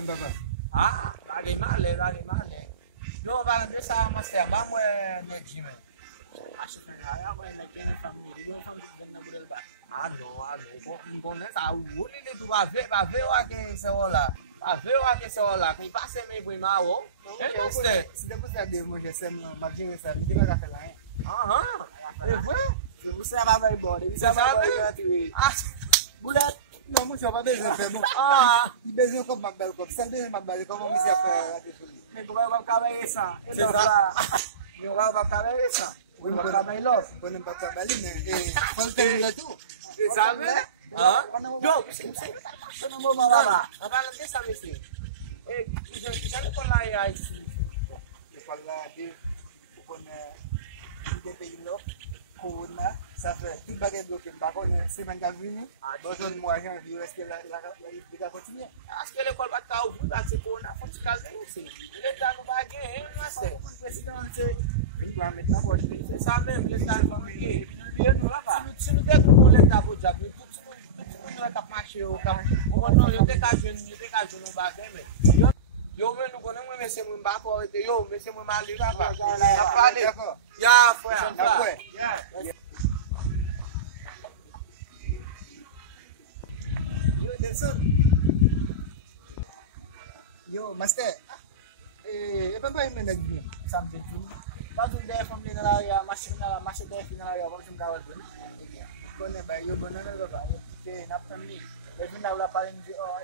men papa. Ah, lagi male. Yo, valente sa mas ya, vamos no time. Acho que aí agora ele tem família, não família na mulher ba. Ah, não, bon sa wuli le tu va ver o que se hola. Va ver o que se hola, que va se me prima o. Si depois da demo je sem ma dinhe sa, di ba ka fela hein. É vrai? Você vai vai embora, ele Você sabe? Ah, mulher, Non, moi je vais pas besoin faire bon. ah, Il besoin comme ma belle comme ça, besoin ma belle comme on mise à faire la défolie. me vai cabeça. c'est ça. Eu vai cabeça. Oui, Vai cabeça love. bon n'aime pas ta bali mais faut le faire là tout. C'est ça, mais? Ah, Yo, você não vou malar lá. a valente sa mesi. Je ne connais pas ici. Je parle là de pour qu'on des pays là pour ça fait tout baguette bloqué par contre c'est même qu'à venir besoin de moi janvier est-ce que la va continuer. Acho que l'école va estar ouvindo a segunda, faut te caler assim. Ele tá no baguette, não sei. O presidente Realmente na voz dele. C'est ça même, ele tá no baguette. Se não der como ele tá pro diabo, tudo não vai estar marchando o carro. Não, eu tenho que ajudar no baguette, mas eu mesmo quando eu me mexer muito baco, eu mexer muito mal ali, rapaz. D'accord. Já foi, Já foi. Yo, Nelson. Yo, master. Apa yang menagih? sampai tu. Pas udah family na lah masih deh na lah vamos jogar o jogo. Kau ni bayu benar ke apa? Que na family. Ele não lá para ele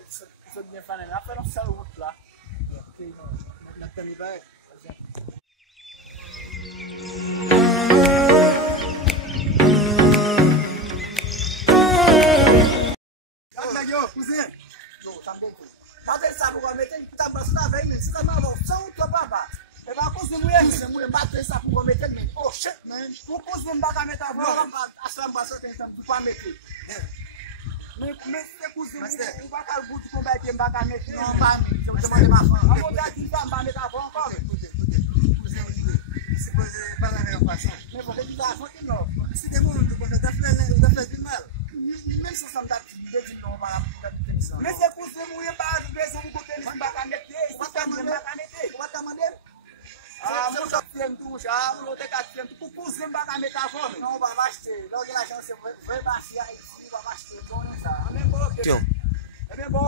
isso de fazer na para só o outro lá. Okay, no. Nak terlibat. Nak yo, pusing. Yo, sampai tu. Tapi sabu kau meter kita bersama dengan kita mau são tu apa? Eba aku semua bater sabu kau meter ni. Oh shit man. Aku semua bakal meter orang asal bahasa tentang tu pameter. Mais c'est pour ça que on va pas le bout du combat qui va mettre non pas je me demande ma femme on va dire ça va mettre avant encore C'est pas la même façon. mais bon les gars faut qu'ils non Si des monde tu connais t'as fait du mal. même si ça me date de dire non va mais c'est pour ça que on va arriver sur le côté il va mettre il va mettre what amandem ah mon capitaine tout ça mon autre capitaine tout pour ça va mettre avant non on va acheter là la chance vai baixar ici va acheter bon ça on est bon é bem bom,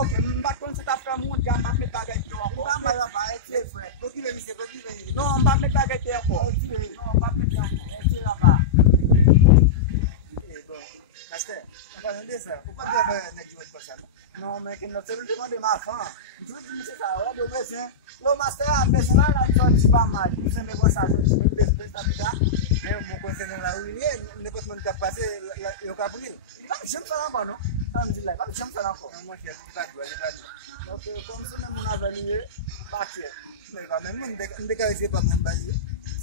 quando você tá pra muito, já tá metade aqui, ó. Não vai lavar, é que foi. Não, vai metade aqui, ó. Não, vai metade aqui, é que lavar. Master, apa yang desa? Kau pada apa nak jual pasal? Não, mas que não sei onde manda mais fã. Tudo que você tá, olha do mês, né? Lo master, a pessoa lá só de spamar, você me gosta de depois da vida. Eu mau konsen la uli ni dapat mentap pasal yo kapulin. Vai chamar lá, mano. Alhamdulillah, vai chamar lá, pô. Moi je suis pas doué. Ok, comme ça, nous avons bâti. Mais quand même on décalé pas même basi.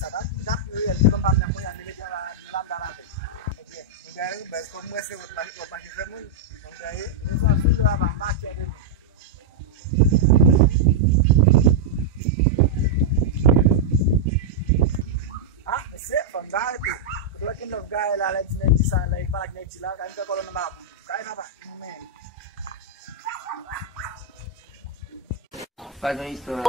Ça va, il va pas me moyen de mettre la lande. Ok. Dari bas comme moi c'est votre mari vraiment. Donc aí, Eu só fui lá bâti ali. Ah, c'est fantastique. Kalau kita gaya lah, lagi nanti sana, lagi paling nanti lah, kan kita kalau nama, kaya apa? Faz uma história.